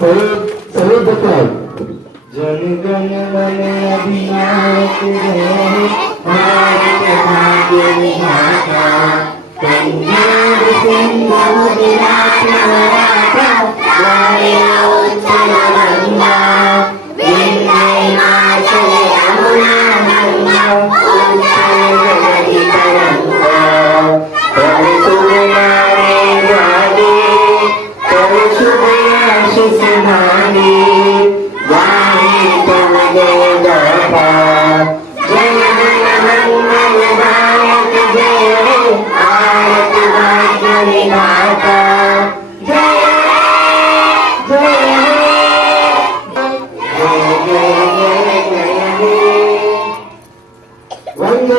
सभी बताओ। जन गण मन अधिनायक जय भारत भाग्य विधाता पंजाब सिंध गुजरात मराठा उत्कल गंगा विंध्य हिमाचल यमुना गंगा उत्कल जगति तरंगा तव शुभ नामे गावे तव शुभ आशीष माने गाये तव जय गाथा जय जय मंगल